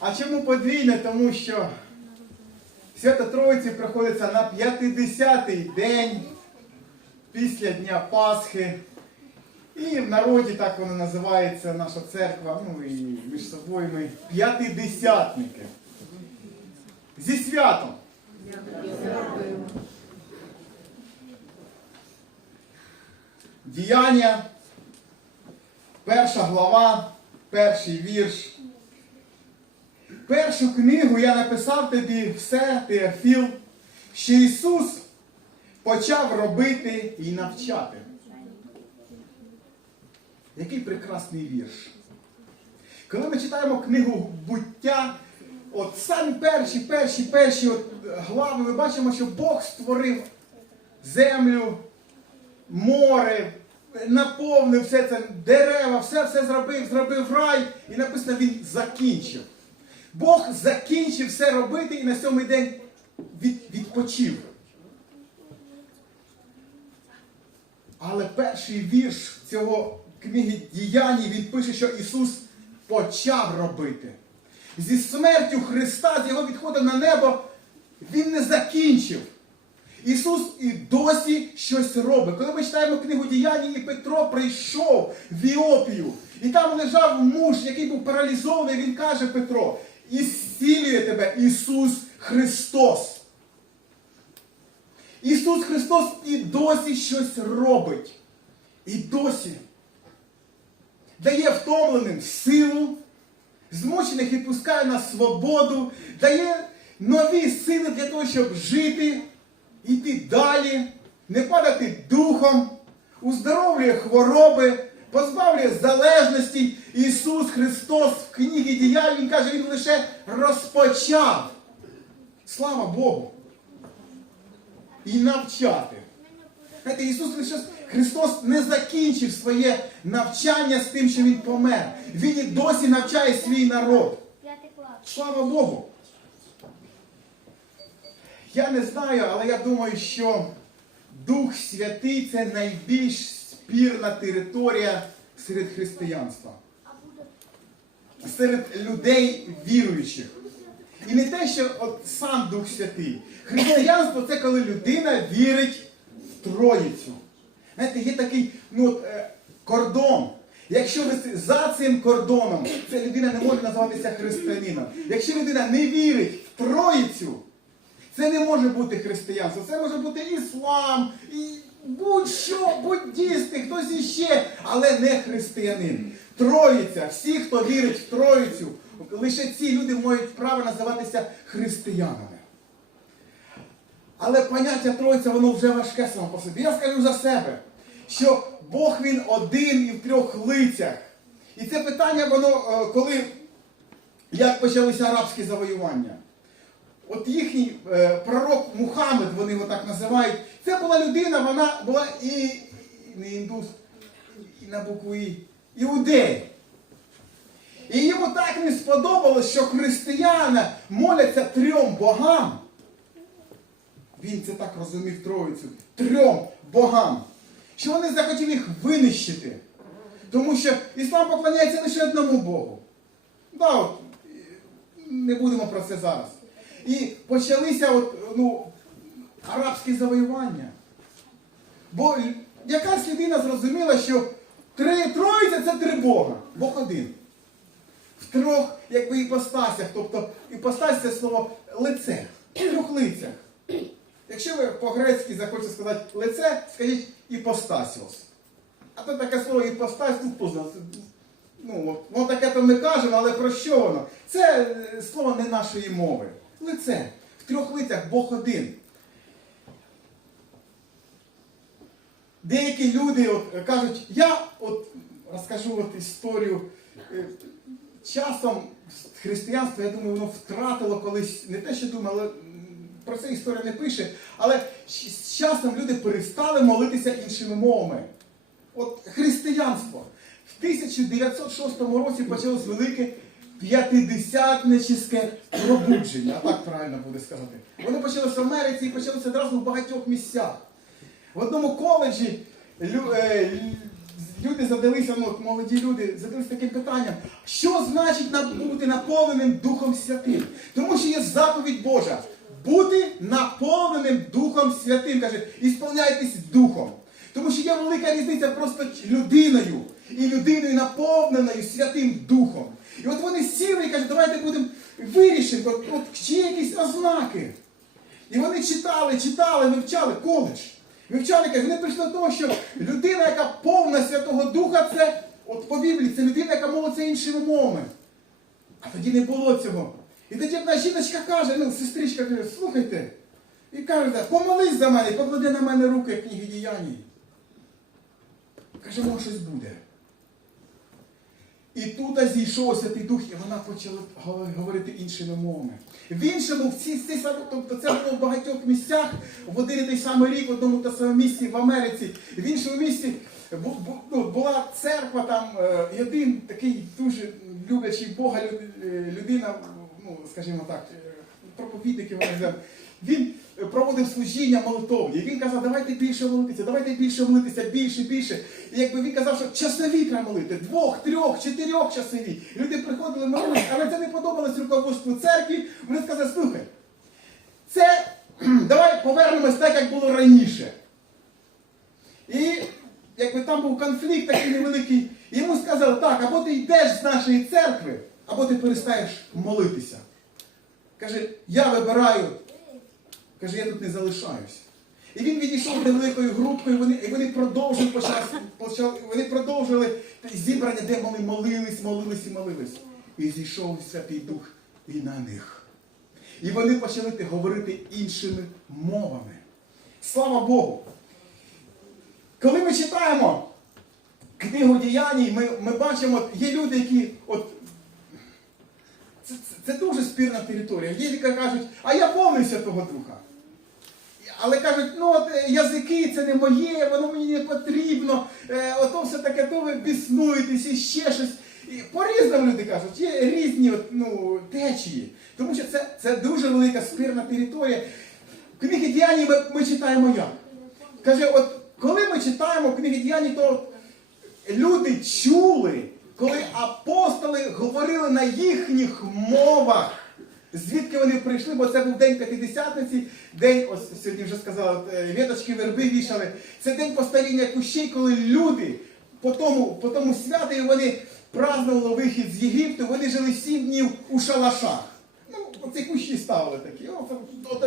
А чому подвійне? Тому що Свято Троїці приходиться на 50-й день після Дня Пасхи. І в народі так воно називається наша церква, ну і між собою ми п'ятидесятники. Зі святом! Діяння, перша глава, перший вірш. Першу книгу я написав тобі все, Теофіл, що Ісус почав робити і навчати. Який прекрасний вірш. Коли ми читаємо книгу буття, от самі перші, перші, перші от глави, ми бачимо, що Бог створив землю, море, наповнив все це, дерева, все все зробив, зробив рай, і написано, він закінчив. Бог закінчив все робити і на сьомий день від, відпочив. Але перший вірш цього книги діянь він пише, що Ісус почав робити. Зі смертю Христа, з його відходом на небо, Він не закінчив. Ісус і досі щось робить. Коли ми читаємо книгу діянь, і Петро прийшов в Іопію, і там лежав муж, який був паралізований, він каже Петро, і зцілює тебе Ісус Христос. Ісус Христос і досі щось робить. І досі дає втомленим силу, змучених відпускає на свободу, дає нові сили для того, щоб жити, йти далі, не падати духом, уздоровлює хвороби, позбавлює залежності. Ісус Христос в книгі діянь, Він каже, Він лише розпочав. Слава Богу! І навчати. Знаєте, Ісус Христос не закінчив своє навчання з тим, що Він помер. Він і досі навчає свій народ. Слава Богу. Я не знаю, але я думаю, що Дух Святий це найбільш спірна територія серед християнства. Серед людей віруючих. І не те, що от сам Дух Святий. Християнство це коли людина вірить в Троїцю. Знаєте, є такий ну, от, е, кордон. Якщо ви за цим кордоном, ця людина не може називатися християнином. Якщо людина не вірить в Троїцю, це не може бути християнство. Це може бути іслам, і будь-що, буддісти, хтось іще, але не християнин. Троїця, всі, хто вірить в Троїцю, лише ці люди мають право називатися християнами. Але поняття Тройця, воно вже важке само по собі. Я скажу за себе, що Бог він один і в трьох лицях. І це питання, воно, е, коли як почалися арабські завоювання. От їхній е, пророк Мухаммед, вони його так називають, це була людина, вона була і, і не індус, і на букву І, іудей. І йому так не сподобалось, що християни моляться трьом богам. Він це так розумів Троїцю, трьом богам, що вони захотіли їх винищити. Тому що іслам поклоняється лише одному Богу. Да, от, не будемо про це зараз. І почалися от, ну, арабські завоювання. Бо якась людина зрозуміла, що три троїця це три Бога. Бог один. В трьох, якби іпостасях. Тобто іпостась це слово лице. В трьох лицях. Якщо ви по-грецьки захочете сказати лице, скажіть іпостасіос. А то таке слово іпостась, ну хто знає. Ну, воно таке то ми кажемо, але про що воно? Це е, слово не нашої мови. Лице. В трьох лицях Бог один. Деякі люди от, е, кажуть, я от розкажу от історію. е, Часом християнство, я думаю, воно втратило колись, не те, що думаю, але про це історія не пише. Але з часом люди перестали молитися іншими мовами. От християнство. В 1906 році почалось велике п'ятидесятничське пробудження, так правильно буде сказати. Воно почалося в Америці і почалося одразу в багатьох місцях. В одному коледжі е, люди задалися, ну, молоді люди задалися таким питанням, що значить на- бути наповненим Духом Святим? Тому що є заповідь Божа. Бути наповненим Духом Святим. Каже, ісполняйтесь Духом. Тому що є велика різниця просто людиною і людиною наповненою Святим Духом. І от вони сіли і кажуть, давайте будемо вирішити, от, от чи є якісь ознаки. І вони читали, читали, вивчали коледж. Вивчали, каже, вони прийшли до того, що людина, яка повна Святого Духа, це, от по Біблії, це людина, яка молиться іншими мовами. А тоді не було цього. І тоді одна жіночка каже, ну, сестричка каже, слухайте. І каже, помолись за мене, поклади на мене руки, як книги діяній. Каже, може щось буде. І тут зійшов Святий Дух, і вона почала говорити іншими мовами. В іншому, в цій, цій тобто це було в багатьох місцях, в один і той самий рік, в одному та самому місці в Америці, в іншому місці ну, була церква там, е, і один такий дуже люблячий Бога е, людина, ну, скажімо так, е, проповідник його називаємо, він е, проводив служіння молитовні. Він казав, давайте більше молитися, давайте більше молитися, більше, більше. І якби він казав, що часові треба молити, двох, трьох, чотирьох часові. Люди приходили молилися, але це не подобалось руководству церкви. Вони сказали, слухай, це давай повернемось так, як було раніше. І якби там був конфлікт такий невеликий, йому сказали, так, або ти йдеш з нашої церкви, або ти перестаєш молитися. Каже, я вибираю. Каже, я тут не залишаюсь. І він відійшов невеликою групкою, вони, і вони продовжили почали, почали, вони продовжили зібрання, де вони молились, молились і молились. І зійшов Святий Дух і на них. І вони почали говорити іншими мовами. Слава Богу! Коли ми читаємо книгу діянь, ми, ми бачимо, є люди, які от це, це, це дуже спірна територія. Є, кажуть, а я повний Святого Духа. Але кажуть, ну от е, язики це не моє, воно мені не потрібно, е, ото все таке, то ви біснуєтесь і ще щось. І по-різному люди кажуть, є різні от, ну, течії. Тому що це, це дуже велика спірна територія. В книгі діянь ми, ми читаємо як? Каже, от коли ми читаємо книги діянь, то люди чули, коли апостоли говорили на їхніх мовах. Звідки вони прийшли, бо це був день П'ятидесятниці, день, ось сьогодні вже сказали, е, віточки верби вішали. Це день постаріння кущей, коли люди по тому, по тому святові вони празднували вихід з Єгипту, вони жили сім днів у шалашах. Ну, оці кущі ставили такі. От,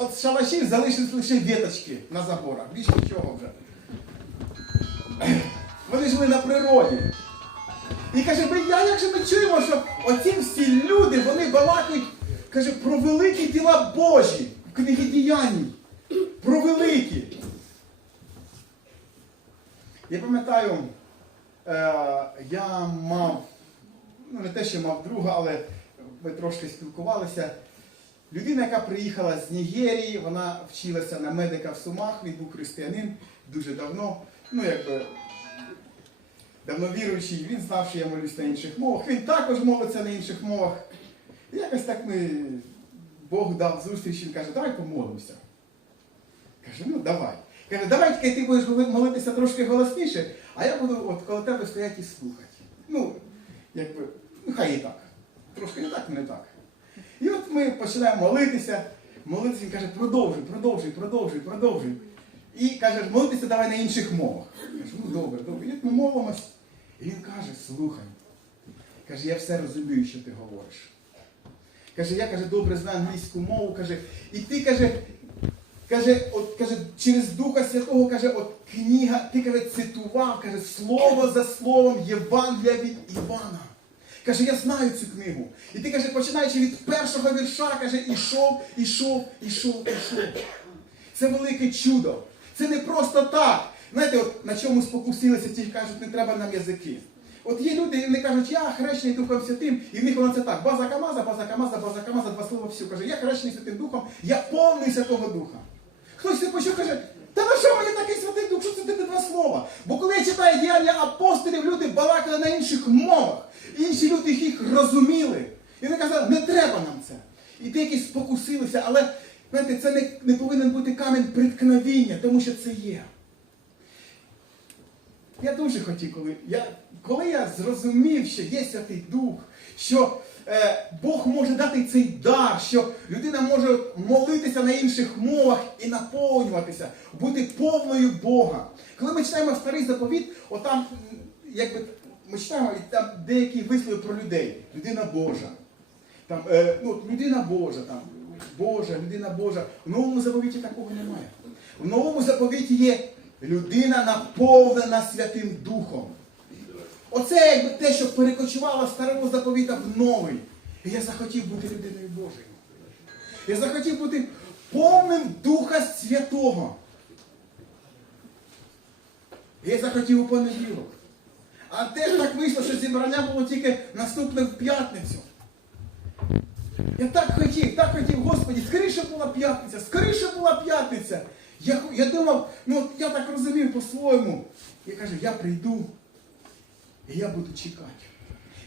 от, шалашів залишились лише віточки на заборах. Більше нічого вже. Вони жили на природі. І каже, ми, я як же ми чуємо, що оці всі люди, вони балакають, каже, про великі діла Божі в книгі діянь. Про великі. Я пам'ятаю, е, я мав, ну не те, що мав друга, але ми трошки спілкувалися. Людина, яка приїхала з Нігерії, вона вчилася на медика в Сумах, він був християнин дуже давно. Ну, якби давно віруючий, він знав, що я молюсь на інших мовах. Він також молиться на інших мовах. І якось так ми Бог дав зустріч, він каже, давай помолимося. Каже, ну давай. Каже, давай тільки ти будеш молитися трошки голосніше, а я буду от коло тебе стояти і слухати. Ну, якби, ну хай і так. Трошки не так, не так. І от ми починаємо молитися. Молитися, він каже, продовжуй, продовжуй, продовжуй, продовжуй. І каже, молитися давай на інших мовах. Кажу, ну добре, добре. І ми молимось. І він каже, слухай. Каже, я все розумію, що ти говориш. Каже, я каже, добре знаю англійську мову, каже, і ти каже, каже, от каже, через Духа Святого каже, от книга, ти каже, цитував, каже, слово за словом Євангелія від Івана. Каже, я знаю цю книгу. І ти каже, починаючи від першого вірша, каже, ішов, ішов, ішов, ішов. Це велике чудо. Це не просто так. Знаєте, от на чому спокусилися, ті кажуть, не треба нам язики. От є люди, і вони кажуть, я хрещений Духом Святим, і в них воно це так. База Камаза, база Камаза, база Камаза, два слова всю. Каже, я хрещений Святим Духом, я повний Святого Духа. Хтось це почув, каже, та на що мені такий святий дух? Що це таке два слова? Бо коли я читаю діяння апостолів, люди балакали на інших мовах. Інші люди їх розуміли. І вони казали, не треба нам це. І деякі спокусилися, але знаєте, це не, не камінь приткновіння, тому що це є. Я дуже хотів, коли я, коли я зрозумів, що є Святий Дух, що е, Бог може дати цей дар, що людина може молитися на інших мовах і наповнюватися, бути повною Бога. Коли ми читаємо старий заповіт, отам, якби ми читаємо там деякі вислови про людей. Людина Божа. Там, е, ну, людина Божа, там, Божа, людина Божа. В новому заповіті такого немає. В новому заповіті є людина наповнена Святим Духом. Оце якби те, що перекочувало старого заповіта в новий. І я захотів бути людиною Божою. Я захотів бути повним Духа Святого. Я захотів у понеділок. А теж так вийшло, що зібрання було тільки наступне в п'ятницю. Я так хотів, так хотів, Господі, скоріше була п'ятниця, скоріше була п'ятниця. Я, я думав, ну я так розумів по-своєму. Я кажу, я прийду і я буду чекати.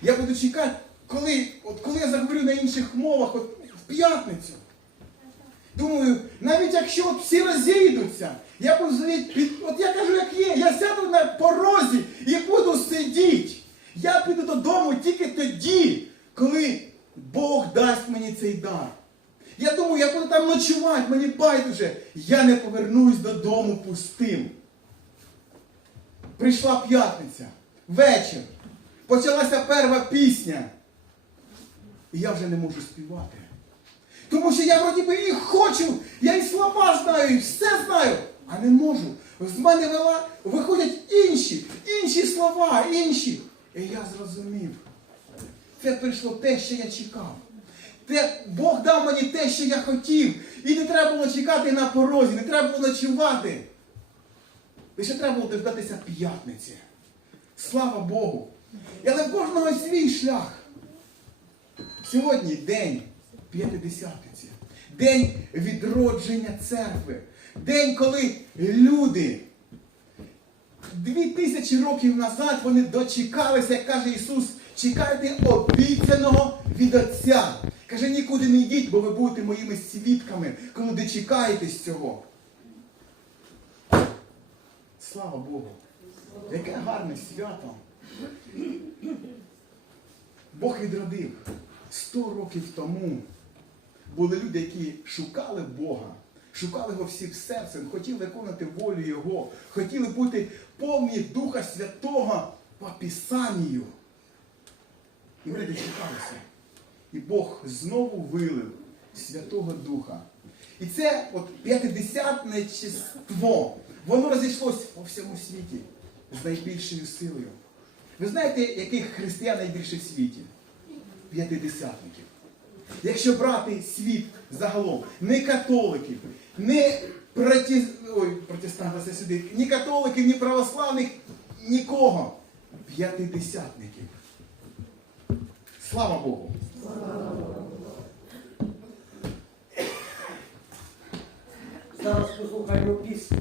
Я буду чекати, коли, от коли я заговорю на інших мовах, от в п'ятницю. Думаю, навіть якщо от всі розійдуться, я буду під. От я кажу, як є, я сяду на порозі і буду сидіти. Я піду додому тільки тоді, коли Бог дасть мені цей дар. Я думаю, я буду там ночувати, мені байдуже. Я не повернусь додому пустим. Прийшла п'ятниця, вечір. Почалася перша пісня. І я вже не можу співати. Тому що я вроді би і хочу, я і слова знаю, і все знаю, а не можу. З мене вела, виходять інші, інші слова, інші. І я зрозумів. Це прийшло те, що я чекав. Те, Бог дав мені те, що я хотів. І не треба було чекати на порозі, не треба було ночувати. Лише треба було дождатися п'ятниці. Слава Богу. Але в кожного свій шлях. Сьогодні день п'ятидесятниці, день відродження церкви, день, коли люди дві тисячі років назад вони дочекалися, як каже Ісус, чекайте обіцяного від Отця. Каже, нікуди не йдіть, бо ви будете моїми свідками, коли дочекаєтесь цього. Слава Богу! Яке гарне свято! Бог відродив. Сто років тому були люди, які шукали Бога, шукали його всім серцем, хотіли виконати волю Його, хотіли бути повні Духа Святого по Писанню. І вони дочекалися. І Бог знову вилив Святого Духа. І це от п'ятидесятне число, воно розійшлося по всьому світі з найбільшою силою. Ви знаєте, яких християн найбільше в світі? П'ятидесятників. Якщо брати світ загалом, не католиків, не проті... Ой, протестанти сюди, ні католиків, ні православних, нікого. П'ятидесятників. Слава Богу! Зараз послухаємо пісню.